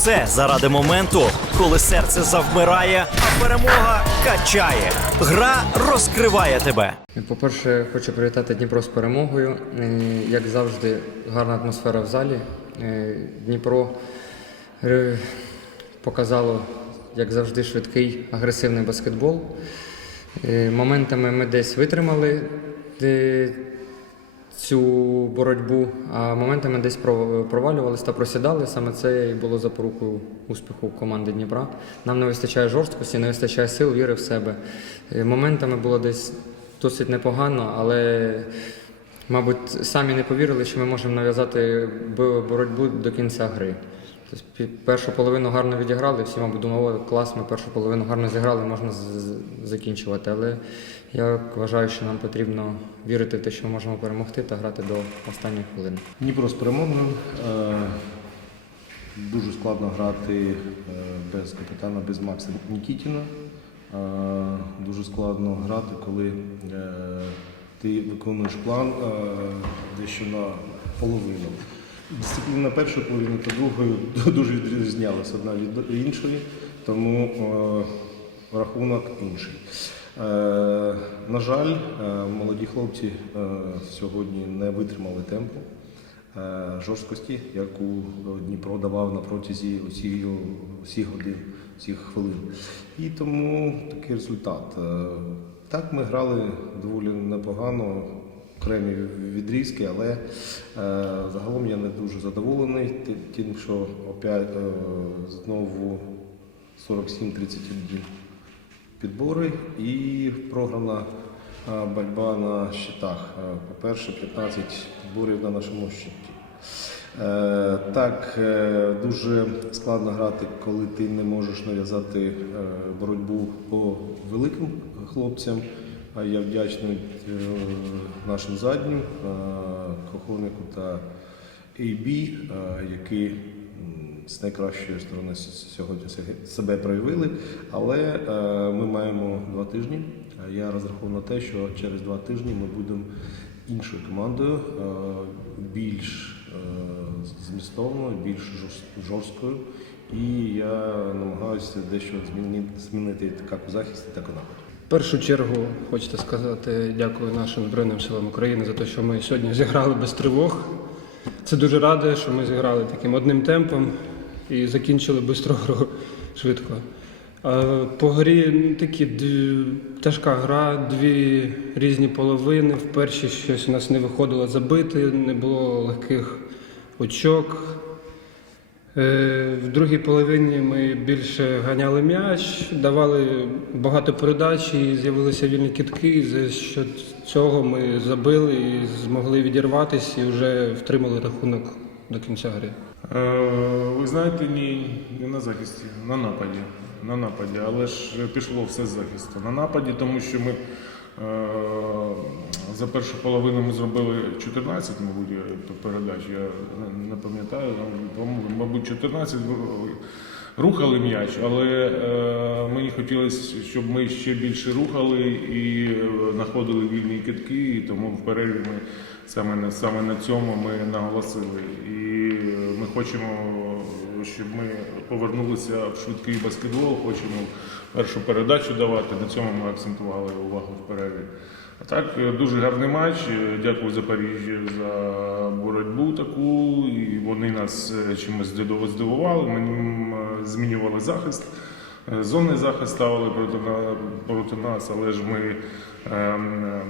все заради моменту, коли серце завмирає, а перемога качає. Гра розкриває тебе. По-перше, хочу привітати Дніпро з перемогою. Е, Як завжди, гарна атмосфера в залі. Е, Дніпро е, показало, як завжди, швидкий, агресивний баскетбол. Моментами ми десь витримали цю боротьбу, а моментами десь про- провалювалися та просідали. Саме це і було запорукою успіху команди Дніпра. Нам не вистачає жорсткості, не вистачає сил, віри в себе. Е, Моментами було десь досить непогано, але, мабуть, самі не повірили, що ми можемо нав'язати боротьбу до кінця гри. Тобто першу половину гарно відіграли, всі, мабуть, думали, клас, ми першу половину гарно зіграли, можна закінчувати. Але я вважаю, що нам потрібно вірити в те, що ми можемо перемогти та грати до останньої хвилини. Дніпро з перемогою. Е, Дуже складно грати е, без капітана, без Макса Нікітіна. Е, Дуже складно грати, коли ти виконуєш план дещо на половину. Дисципліна першої половини та другої дуже відрізнялася одна від іншої, тому е, рахунок інший. Е, На жаль, е, молоді хлопці е, сьогодні не витримали темпу е, жорсткості, яку Дніпро давав на протязі усіх, усіх годин, всіх хвилин. І тому такий результат. Е, Так, ми грали доволі непогано, окремі відрізки, але е, загалом я не дуже задоволений тим, що опять е, знову 47-31 підбори і програна е, боротьба на щитах. По-перше, 15 підборів на нашому щиті. Так, дуже складно грати, коли ти не можеш нав'язати боротьбу по великим хлопцям. А Я вдячний е, нашим заднім, е, Коховнику та AB, е, які з найкращої сторони сьогодні себе проявили. Але ми маємо два тижні. Я розраховую на те, що через два тижні ми будемо іншою командою, більш змістовною, більш жорст- жорсткою. І я намагаюся дещо змінити, змінити як у захисті, так і нападі. Першу чергу хочеться сказати дякую нашим Збройним силам України за те, що ми сьогодні зіграли без тривог. Це дуже радує, що ми зіграли таким одним темпом і закінчили бистро гру швидко. По грі ну, такі тяжка гра, дві різні половини. В першій щось у нас не виходило забити, не було легких очок. Е, В другій половині ми більше ганяли м'яч, давали багато передач і з'явилися вільні кітки. За що цього ми забили і змогли відірватися і вже втримали рахунок до кінця гри. Е, Ви знаєте, ні, не на захисті, на нападі. На нападі, але ж пішло все з захисту. На нападі, тому що ми за першу половину ми зробили 14, мабуть, передач, я не- пам'ятаю, мабуть, 14 рухали м'яч, але е, мені хотілося, щоб ми ще більше рухали і е, знаходили вільні китки, і тому в перерві ми саме саме на цьому ми наголосили. І е, ми хочемо, щоб ми повернулися в швидкий баскетбол, хочемо першу передачу давати. На цьому ми акцентували увагу в перерві. А так, е, дуже гарний матч. Е, Дякую Запоріжжю за боротьбу таку. І вони нас е, чимось здиву- здивували. Ми змінювали захист. Зонний захист ставили проти, нас, але ж ми ем, ем,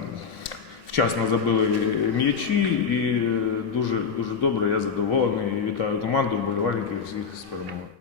вчасно забили м'ячі і е, дуже, дуже добре. Я задоволений. Вітаю команду, болівальників всіх з перемогою.